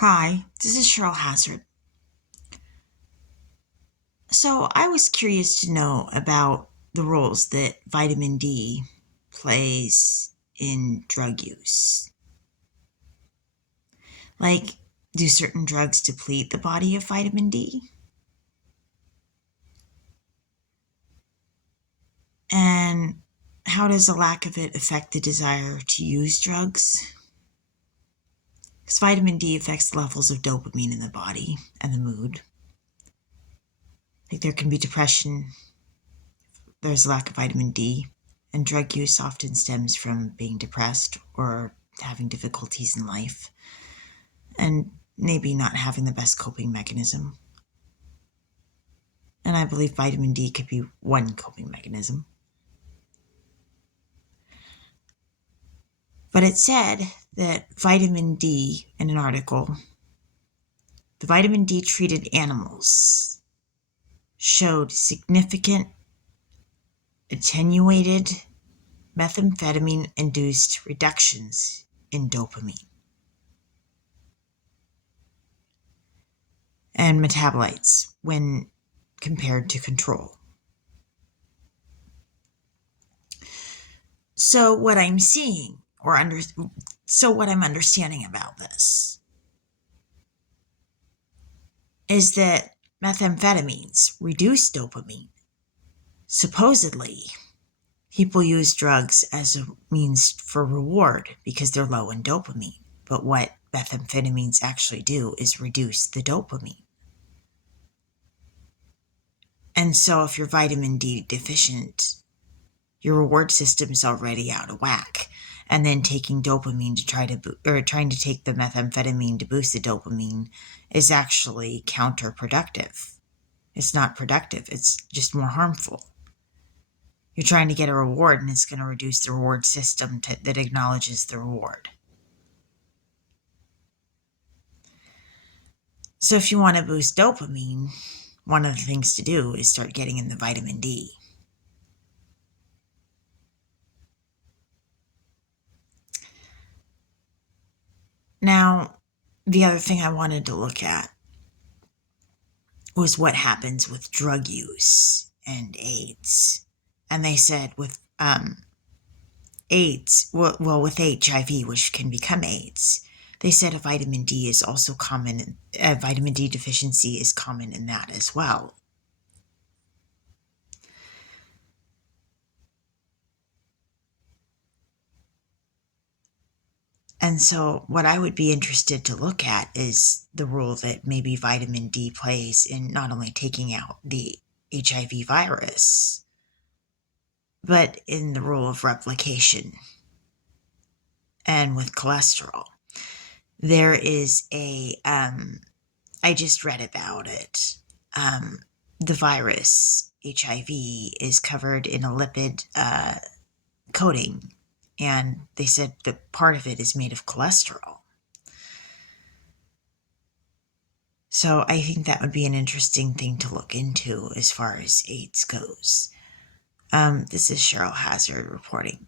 Hi, this is Cheryl Hazard. So, I was curious to know about the roles that vitamin D plays in drug use. Like, do certain drugs deplete the body of vitamin D? And how does a lack of it affect the desire to use drugs? Because vitamin D affects the levels of dopamine in the body and the mood. Like, there can be depression, there's a lack of vitamin D, and drug use often stems from being depressed or having difficulties in life and maybe not having the best coping mechanism. And I believe vitamin D could be one coping mechanism. But it said that vitamin D, in an article, the vitamin D treated animals showed significant attenuated methamphetamine induced reductions in dopamine and metabolites when compared to control. So what I'm seeing what I'm understanding about this is that methamphetamines reduce dopamine. Supposedly, people use drugs as a means for reward because they're low in dopamine. But what methamphetamines actually do is reduce the dopamine. And so if you're vitamin D deficient, your reward system is already out of whack. And then taking dopamine to trying to take the methamphetamine to boost the dopamine is actually counterproductive. It's not productive. It's just more harmful. You're trying to get a reward, and it's going to reduce the reward system that acknowledges the reward. So if you want to boost dopamine, one of the things to do is start getting in the vitamin D. Now, the other thing I wanted to look at was what happens with drug use and AIDS. And they said with AIDS, with HIV, which can become AIDS, they said a vitamin D is also common. Vitamin D deficiency is common in that as well. And so, what I would be interested to look at is the role that maybe vitamin D plays in not only taking out the HIV virus, but in the role of replication and with cholesterol. There is I just read about it. The virus, HIV, is covered in a lipid coating, and they said that part of it is made of cholesterol. So I think that would be an interesting thing to look into as far as AIDS goes. This is Cheryl Hazard reporting.